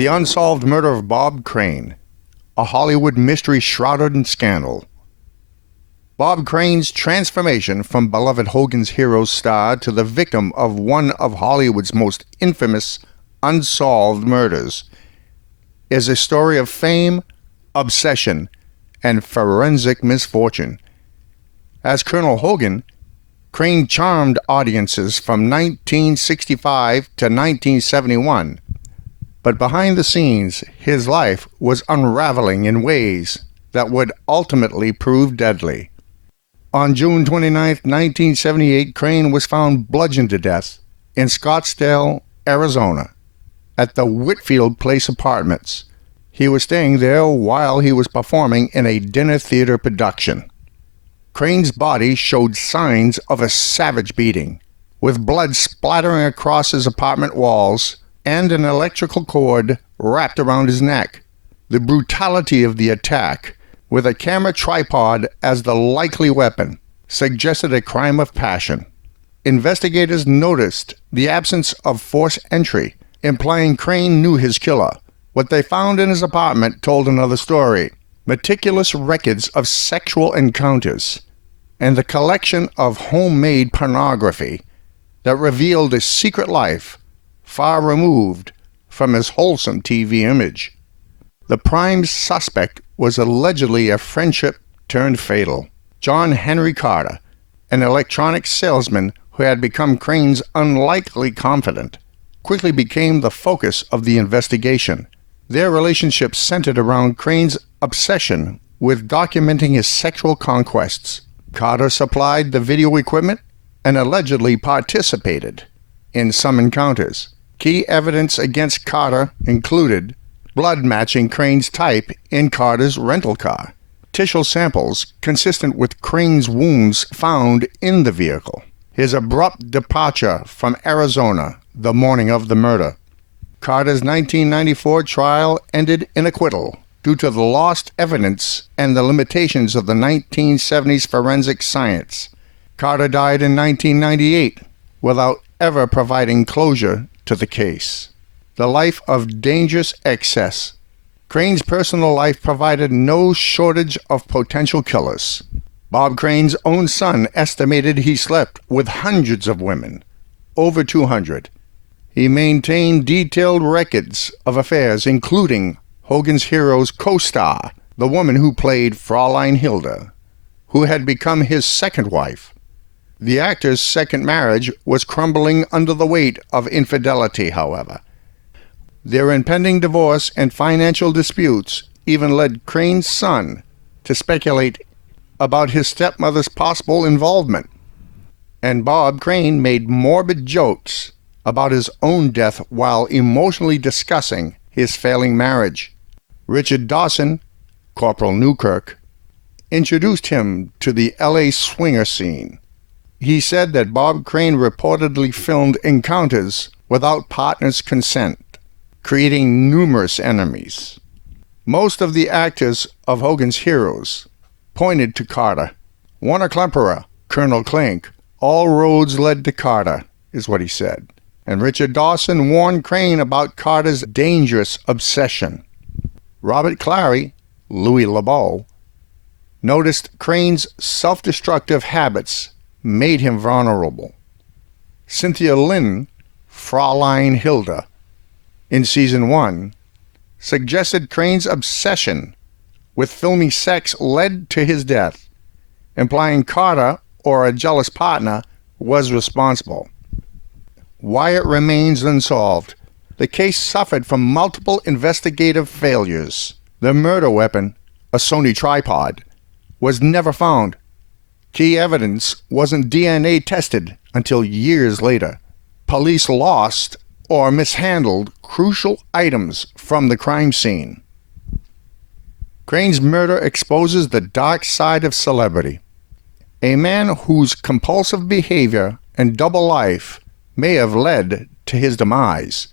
The unsolved murder of Bob Crane, a Hollywood mystery shrouded in scandal. Bob Crane's transformation from beloved Hogan's hero star to the victim of one of Hollywood's most infamous unsolved murders is a story of fame, obsession, and forensic misfortune. As Colonel Hogan, Crane charmed audiences from 1965 to 1971. But behind the scenes, his life was unraveling in ways that would ultimately prove deadly. On June 29, 1978, Crane was found bludgeoned to death in Scottsdale, Arizona, at the Whitfield Place Apartments. He was staying there while he was performing in a dinner theater production. Crane's body showed signs of a savage beating, with blood splattering across his apartment walls and an electrical cord wrapped around his neck. The brutality of the attack, with a camera tripod as the likely weapon, suggested a crime of passion. Investigators noticed the absence of forced entry, implying Crane knew his killer. What they found in his apartment told another story: meticulous records of sexual encounters, and the collection of homemade pornography that revealed a secret life far removed from his wholesome TV image. The prime suspect was allegedly a friendship turned fatal. John Henry Carpenter, an electronics salesman who had become Crane's unlikely confidant, quickly became the focus of the investigation. Their relationship centered around Crane's obsession with documenting his sexual conquests. Carpenter supplied the video equipment and allegedly participated in some encounters. Key evidence against Carpenter included blood matching Crane's type in Carter's rental car, tissue samples consistent with Crane's wounds found in the vehicle, his abrupt departure from Arizona the morning of the murder. Carter's 1994 trial ended in acquittal due to the lost evidence and the limitations of the 1970s forensic science. Carpenter died in 1998 without ever providing closure to the case. The life of dangerous excess. Crane's personal life provided no shortage of potential killers. Bob Crane's own son estimated he slept with hundreds of women, over 200. He maintained detailed records of affairs, including Hogan's Hero's co-star, the woman who played Fraulein Hilda, who had become his second wife. The actor's second marriage was crumbling under the weight of infidelity, however. Their impending divorce and financial disputes even led Crane's son to speculate about his stepmother's possible involvement. And Bob Crane made morbid jokes about his own death while emotionally discussing his failing marriage. Richard Dawson, Corporal Newkirk, introduced him to the LA swinger scene. He said that Bob Crane reportedly filmed encounters without partners' consent, creating numerous enemies. Most of the actors of Hogan's Heroes pointed to Carpenter. Warner Klemperer, Colonel Klink, all roads led to Carpenter, is what he said. And Richard Dawson warned Crane about Carter's dangerous obsession. Robert Clary, Louis LeBeau, noticed Crane's self-destructive habits made him vulnerable. Cynthia Lynn, Fraulein Hilda, in Season 1, suggested Crane's obsession with filming sex led to his death, implying Carpenter or a jealous partner was responsible. Why it remains unsolved. The case suffered from multiple investigative failures. The murder weapon, a Sony tripod, was never found. Key evidence wasn't DNA tested until years later. Police lost or mishandled crucial items from the crime scene. Crane's murder exposes the dark side of celebrity. A man whose compulsive behavior and double life may have led to his demise.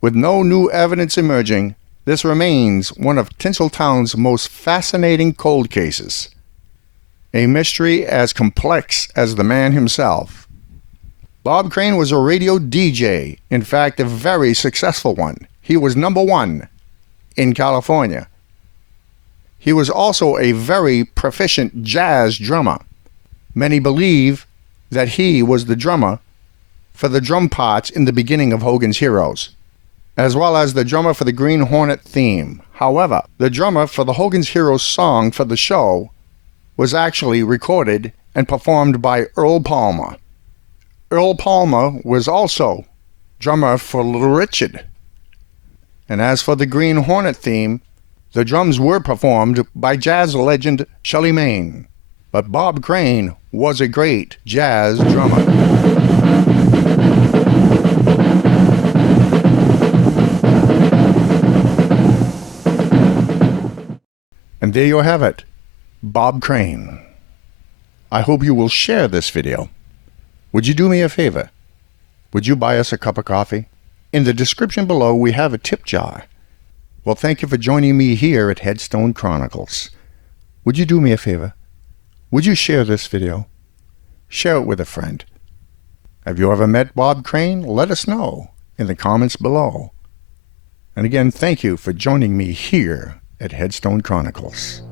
With no new evidence emerging, this remains one of Tinseltown's most fascinating cold cases. A mystery as complex as the man himself. Bob Crane was a radio DJ, in fact a very successful one. he was #1 in California. He was also a very proficient jazz drummer. Many believe that he was the drummer for the drum parts in the beginning of Hogan's Heroes, as well as the drummer for the Green Hornet theme. However, the drummer for the Hogan's Heroes song for the show was actually recorded and performed by Earl Palmer. Earl Palmer was also drummer for Little Richard. And as for the Green Hornet theme, the drums were performed by jazz legend Shelley Manne. But Bob Crane was a great jazz drummer. And there you have it, Bob Crane. I hope you will share this video. Would you do me a favor? Would you buy us a cup of coffee? In the description below, we have a tip jar. Well, thank you for joining me here at Headstone Chronicles. Would you do me a favor? Would you share this video? Share it with a friend. Have you ever met Bob Crane? Let us know in the comments below. And again, thank you for joining me here at Headstone Chronicles.